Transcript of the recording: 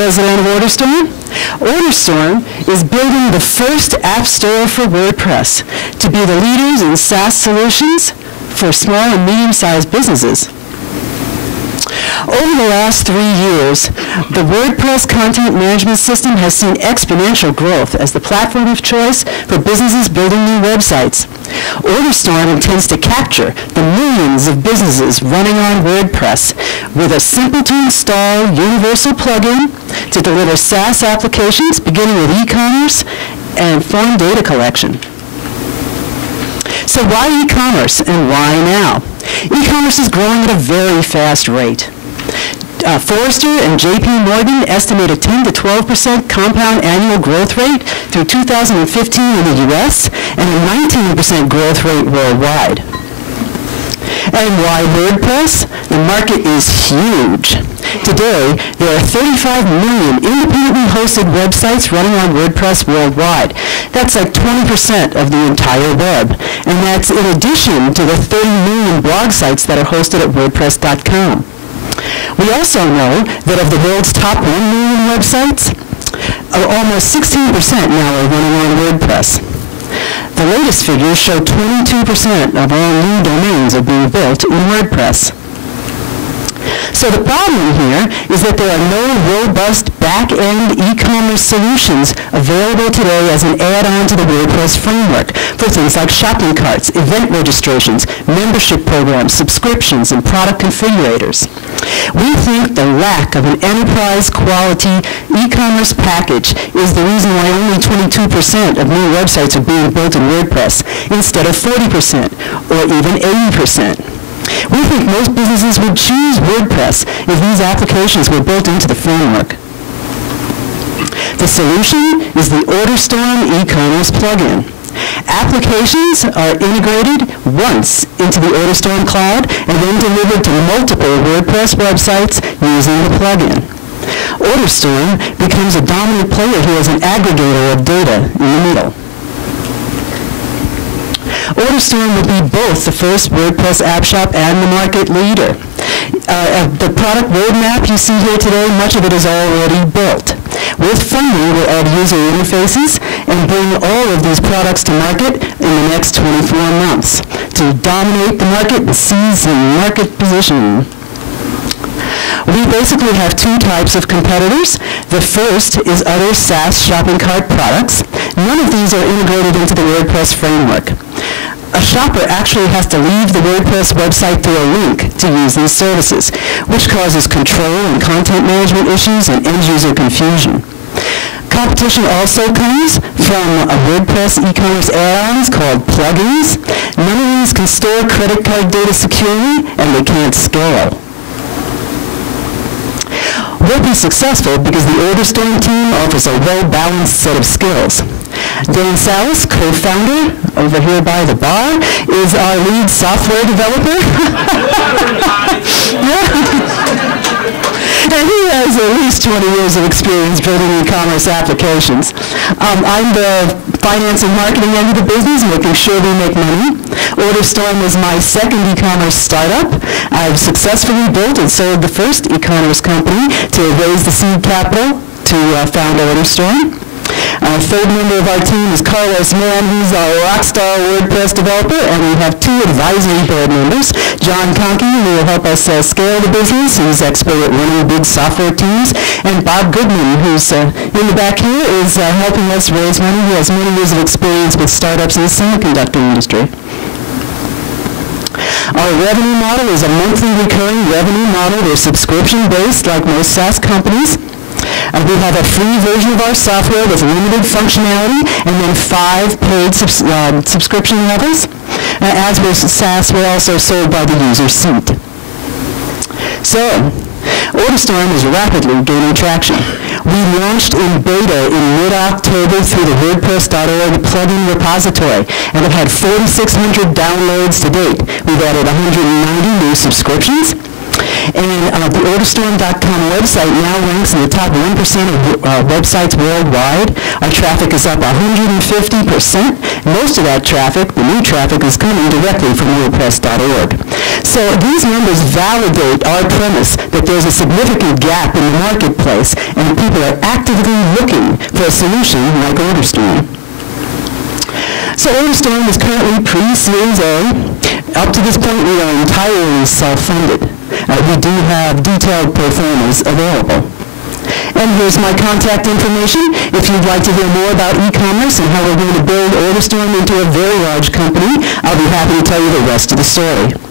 president of OrderStorm. OrderStorm is building the first app store for WordPress to be the leaders in SaaS solutions for small and medium-sized businesses. Over the last 3 years, the WordPress content management system has seen exponential growth as the platform of choice for businesses building new websites. OrderStorm intends to capture the millions of businesses running on WordPress with a simple-to-install universal plugin to deliver SaaS applications beginning with e-commerce and form data collection. So why e-commerce and why now? E-commerce is growing at a very fast rate. Forrester and JP Morgan estimate a 10 to 12% compound annual growth rate through 2015 in the US and a 19% growth rate worldwide. And why WordPress? The market is huge. Today, there are 35 million independently hosted websites running on WordPress worldwide. That's like 20% of the entire web. And that's in addition to the 30 million blog sites that are hosted at WordPress.com. We also know that of the world's top 1 million websites, almost 16% now are running on WordPress. The latest figures show 22% of all new domains are being built in WordPress. So the problem here is that there are no robust back-end e-commerce solutions available today as an add-on to the WordPress framework for things like shopping carts, event registrations, membership programs, subscriptions, and product configurators. We think the lack of an enterprise-quality e-commerce package is the reason why only 22% of new websites are being built in WordPress instead of 40% or even 80%. We think most businesses would choose WordPress if these applications were built into the framework. The solution is the OrderStorm e-commerce plugin. Applications are integrated once into the OrderStorm cloud and then delivered to multiple WordPress websites using the plugin. OrderStorm becomes a dominant player here as an aggregator of data in the middle. OrderStorm will be both the first WordPress app shop and the market leader. The product roadmap you see here today, much of it is already built. With funding, we'll add user interfaces and bring all of these products to market in the next 24 months to dominate the market and seize the market position. We basically have two types of competitors. The first is other SaaS shopping cart products. None of these are integrated into the WordPress framework. A shopper actually has to leave the WordPress website through a link to use these services, which causes control and content management issues and end-user confusion. Competition also comes from a WordPress e-commerce add-ons called plugins. None of these can store credit card data securely, and they can't scale. We'll be successful because the OrderStorm team offers a well-balanced set of skills. Dan Salas, co-founder, over here by the bar, is our lead software developer. And he has at least 20 years of experience building e-commerce applications. I'm the finance and marketing end of the business, making sure we make money. OrderStorm is my second e-commerce startup. I've successfully built and sold the first e-commerce company to raise the seed capital to found OrderStorm. Third member of our team is Carlos Mann. He's our rock star WordPress developer, and we have two advisory board members. John Conkey, who will help us scale the business. He's expert at running big software teams. And Bob Goodman, who's in the back here, is helping us raise money. He has many years of experience with startups in the semiconductor industry. Our revenue model is a monthly recurring revenue model. We're subscription-based, like most SaaS companies. We have a free version of our software with limited functionality and then 5 paid subscription levels. As with SaaS, we're also sold by the user seat. So, OrderStorm is rapidly gaining traction. We launched in beta in mid-October through the WordPress.org plugin repository and have had 4,600 downloads to date. We've added 190 new subscriptions. And the orderstorm.com website now ranks in the top 1% of websites worldwide. Our traffic is up 150%. Most of that traffic, the new traffic, is coming directly from WordPress.org. So these numbers validate our premise that there's a significant gap in the marketplace and people are actively looking for a solution like OrderStorm. So OrderStorm is currently pre-Series A. Up to this point, we are entirely self-funded. We do have detailed pro formas available. And here's my contact information. If you'd like to hear more about e-commerce and how we're going to build OrderStorm into a very large company, I'll be happy to tell you the rest of the story.